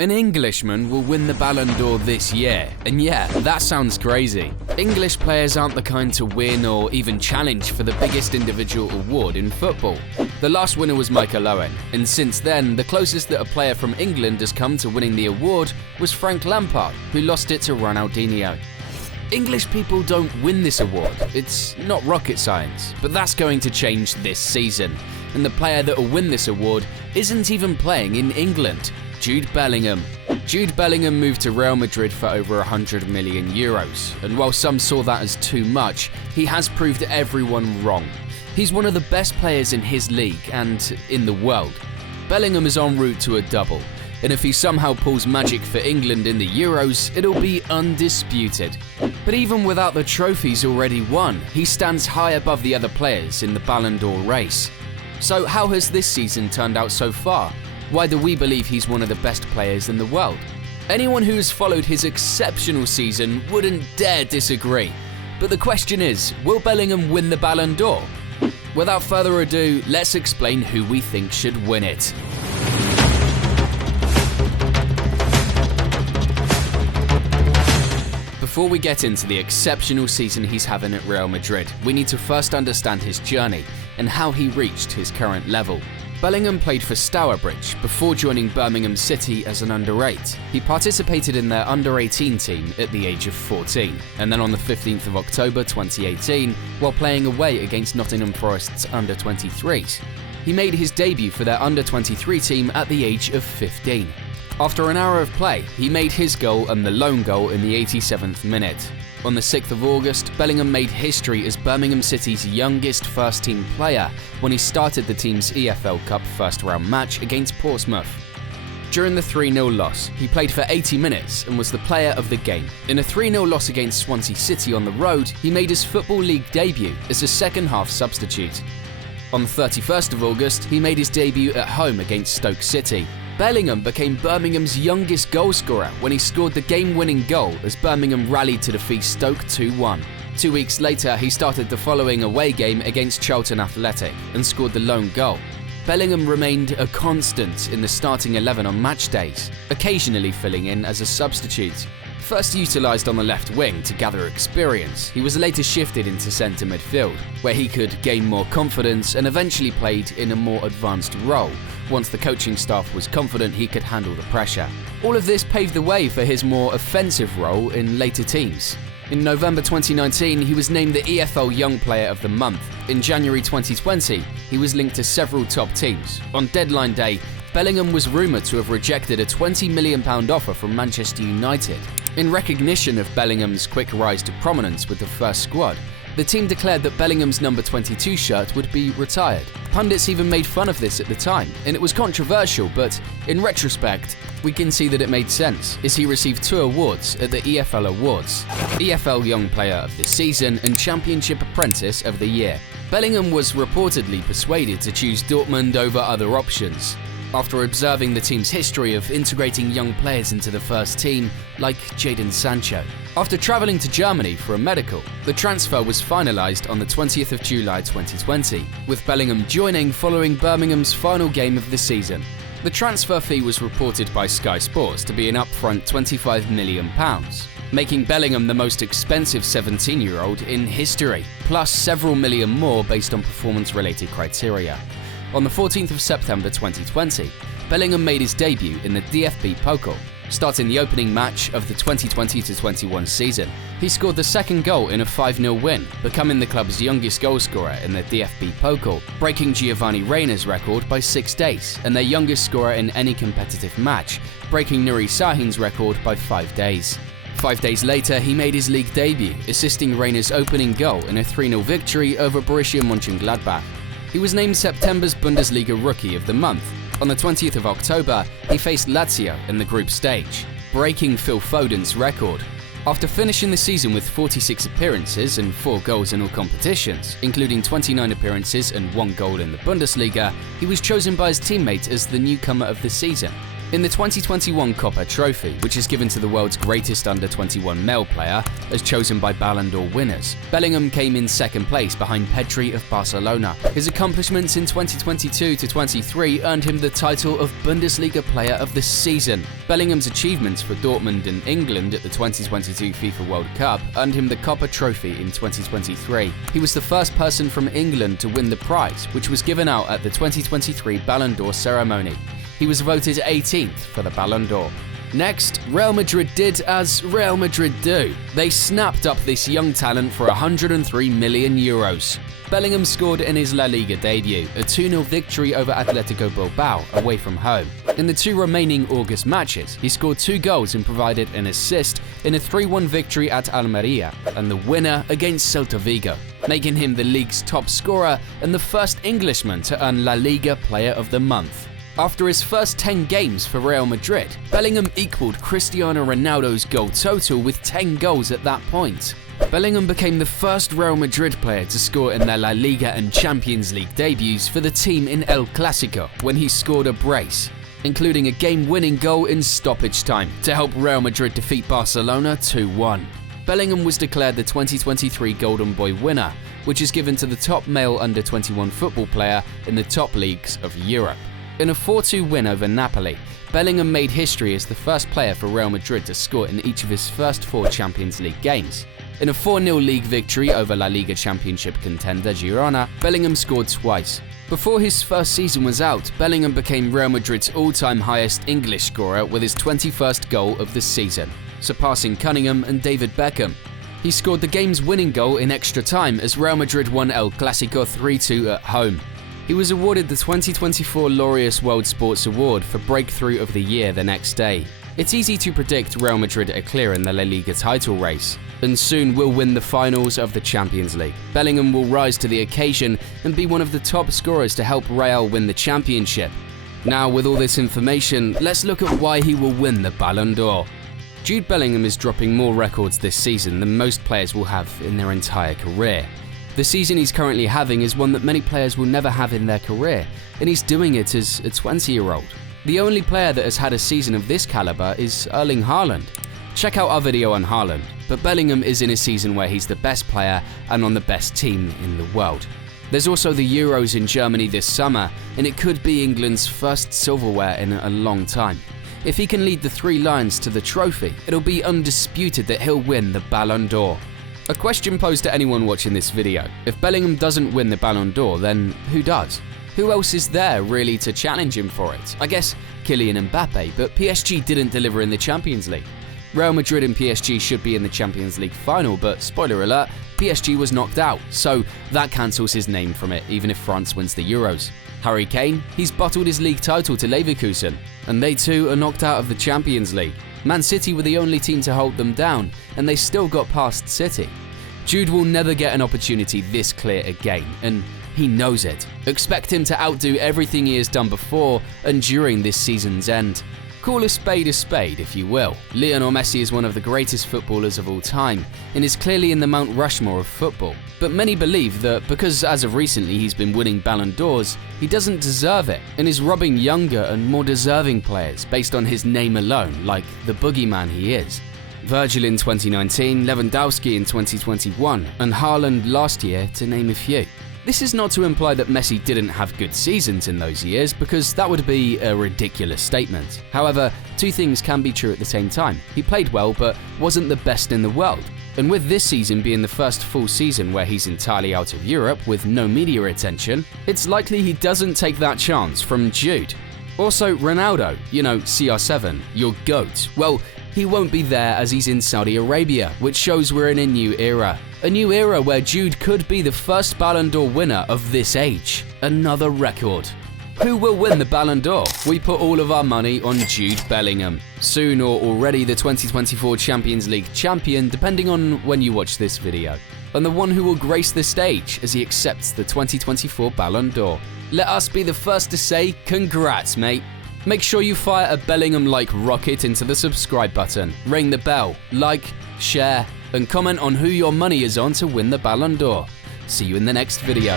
An Englishman will win the Ballon d'Or this year, and yeah, that sounds crazy. English players aren't the kind to win or even challenge for the biggest individual award in football. The last winner was Michael Owen, and since then, the closest that a player from England has come to winning the award was Frank Lampard, who lost it to Ronaldinho. English people don't win this award, it's not rocket science, but that's going to change this season. And the player that will win this award isn't even playing in England. Jude Bellingham. Jude Bellingham moved to Real Madrid for over €100 million, and while some saw that as too much, he has proved everyone wrong. He's one of the best players in his league and in the world. Bellingham is en route to a double, and if he somehow pulls magic for England in the Euros, it'll be undisputed. But even without the trophies already won, he stands high above the other players in the Ballon d'Or race. So how has this season turned out so far? Why do we believe he's one of the best players in the world? Anyone who has followed his exceptional season wouldn't dare disagree. But the question is, will Bellingham win the Ballon d'Or? Without further ado, let's explain who we think should win it. Before we get into the exceptional season he's having at Real Madrid, we need to first understand his journey and how he reached his current level. Bellingham played for Stourbridge before joining Birmingham City as an under-8. He participated in their under-18 team at the age of 14, and then on the 15th of October 2018, while playing away against Nottingham Forest's under-23s. He made his debut for their under-23 team at the age of 15. After an hour of play, he made his goal and the lone goal in the 87th minute. On the 6th of August, Bellingham made history as Birmingham City's youngest first-team player when he started the team's EFL Cup first-round match against Portsmouth. During the 3-0 loss, he played for 80 minutes and was the player of the game. In a 3-0 loss against Swansea City on the road, he made his Football League debut as a second-half substitute. On the 31st of August, he made his debut at home against Stoke City. Bellingham became Birmingham's youngest goalscorer when he scored the game-winning goal as Birmingham rallied to defeat Stoke 2-1. 2 weeks later, he started the following away game against Charlton Athletic and scored the lone goal. Bellingham remained a constant in the starting 11 on match days, occasionally filling in as a substitute. First utilised on the left wing to gather experience, he was later shifted into centre midfield, where he could gain more confidence and eventually played in a more advanced role, once the coaching staff was confident he could handle the pressure. All of this paved the way for his more offensive role in later teams. In November 2019, he was named the EFL Young Player of the Month. In January 2020, he was linked to several top teams. On deadline day, Bellingham was rumoured to have rejected a £20 million offer from Manchester United. In recognition of Bellingham's quick rise to prominence with the first squad, the team declared that Bellingham's number 22 shirt would be retired. Pundits even made fun of this at the time, and it was controversial, but in retrospect, we can see that it made sense, as he received 2 awards at the EFL Awards: EFL Young Player of the Season and Championship Apprentice of the Year. Bellingham was reportedly persuaded to choose Dortmund over other options, after observing the team's history of integrating young players into the first team, like Jadon Sancho. After travelling to Germany for a medical, the transfer was finalised on the 20th of July 2020, with Bellingham joining following Birmingham's final game of the season. The transfer fee was reported by Sky Sports to be an upfront £25 million, making Bellingham the most expensive 17-year-old in history, plus several million more based on performance-related criteria. On the 14th of September 2020, Bellingham made his debut in the DFB Pokal, starting the opening match of the 2020-21 season. He scored the second goal in a 5-0 win, becoming the club's youngest goalscorer in the DFB Pokal, breaking Giovanni Reyna's record by 6 days, and their youngest scorer in any competitive match, breaking Nuri Sahin's record by 5 days. 5 days later, he made his league debut, assisting Reyna's opening goal in a 3-0 victory over Borussia Mönchengladbach. He was named September's Bundesliga Rookie of the Month. On the 20th of October, he faced Lazio in the group stage, breaking Phil Foden's record. After finishing the season with 46 appearances and 4 goals in all competitions, including 29 appearances and 1 goal in the Bundesliga, he was chosen by his teammates as the newcomer of the season. In the 2021 Copa Trophy, which is given to the world's greatest under-21 male player, as chosen by Ballon d'Or winners, Bellingham came in second place behind Pedri of Barcelona. His accomplishments in 2022-23 earned him the title of Bundesliga Player of the Season. Bellingham's achievements for Dortmund and England at the 2022 FIFA World Cup earned him the Copa Trophy in 2023. He was the first person from England to win the prize, which was given out at the 2023 Ballon d'Or ceremony. He was voted 18th for the Ballon d'Or. Next, Real Madrid did as Real Madrid do. They snapped up this young talent for €103 million. Bellingham scored in his La Liga debut, a 2-0 victory over Atletico Bilbao away from home. In the 2 remaining August matches, he scored 2 goals and provided an assist in a 3-1 victory at Almeria and the winner against Celta Vigo, making him the league's top scorer and the first Englishman to earn La Liga Player of the Month. After his first 10 games for Real Madrid, Bellingham equaled Cristiano Ronaldo's goal total with 10 goals at that point. Bellingham became the first Real Madrid player to score in their La Liga and Champions League debuts for the team in El Clásico when he scored a brace, including a game-winning goal in stoppage time to help Real Madrid defeat Barcelona 2-1. Bellingham was declared the 2023 Golden Boy winner, which is given to the top male under-21 football player in the top leagues of Europe. In a 4-2 win over Napoli, Bellingham made history as the first player for Real Madrid to score in each of his first 4 Champions League games. In a 4-0 league victory over La Liga Championship contender Girona, Bellingham scored twice. Before his first season was out, Bellingham became Real Madrid's all-time highest English scorer with his 21st goal of the season, surpassing Cunningham and David Beckham. He scored the game's winning goal in extra time as Real Madrid won El Clásico 3-2 at home. He was awarded the 2024 Laureus World Sports Award for Breakthrough of the Year the next day. It's easy to predict Real Madrid are clear in the La Liga title race, and soon will win the finals of the Champions League. Bellingham will rise to the occasion and be one of the top scorers to help Real win the championship. Now, with all this information, let's look at why he will win the Ballon d'Or. Jude Bellingham is dropping more records this season than most players will have in their entire career. The season he's currently having is one that many players will never have in their career, and he's doing it as a 20-year-old. The only player that has had a season of this caliber is Erling Haaland. Check out our video on Haaland, but Bellingham is in a season where he's the best player and on the best team in the world. There's also the Euros in Germany this summer, and it could be England's first silverware in a long time. If he can lead the 3 Lions to the trophy, it'll be undisputed that he'll win the Ballon d'Or. A question posed to anyone watching this video: if Bellingham doesn't win the Ballon d'Or, then who does? Who else is there really to challenge him for it? I guess Kylian Mbappe, but PSG didn't deliver in the Champions League. Real Madrid and PSG should be in the Champions League final, but spoiler alert, PSG was knocked out, so that cancels his name from it even if France wins the Euros. Harry Kane, he's bottled his league title to Leverkusen, and they too are knocked out of the Champions League. Man City were the only team to hold them down, and they still got past City. Jude will never get an opportunity this clear again, and he knows it. Expect him to outdo everything he has done before and during this season's end. Call a spade, if you will. Lionel Messi is one of the greatest footballers of all time, and is clearly in the Mount Rushmore of football. But many believe that because as of recently he's been winning Ballon d'Ors, he doesn't deserve it, and is robbing younger and more deserving players based on his name alone, like the boogeyman he is. Virgil in 2019, Lewandowski in 2021, and Haaland last year, to name a few. This is not to imply that Messi didn't have good seasons in those years, because that would be a ridiculous statement. However, 2 things can be true at the same time. He played well, but wasn't the best in the world. And with this season being the first full season where he's entirely out of Europe with no media attention, it's likely he doesn't take that chance from Jude. Also, Ronaldo, CR7, your GOAT, well, he won't be there as he's in Saudi Arabia, which shows we're in a new era. A new era where Jude could be the first Ballon d'Or winner of this age. Another record. Who will win the Ballon d'Or? We put all of our money on Jude Bellingham. Soon or already the 2024 Champions League champion, depending on when you watch this video. And the one who will grace the stage as he accepts the 2024 Ballon d'Or. Let us be the first to say congrats, mate. Make sure you fire a Bellingham-like rocket into the subscribe button, ring the bell, like, share, and comment on who your money is on to win the Ballon d'Or. See you in the next video.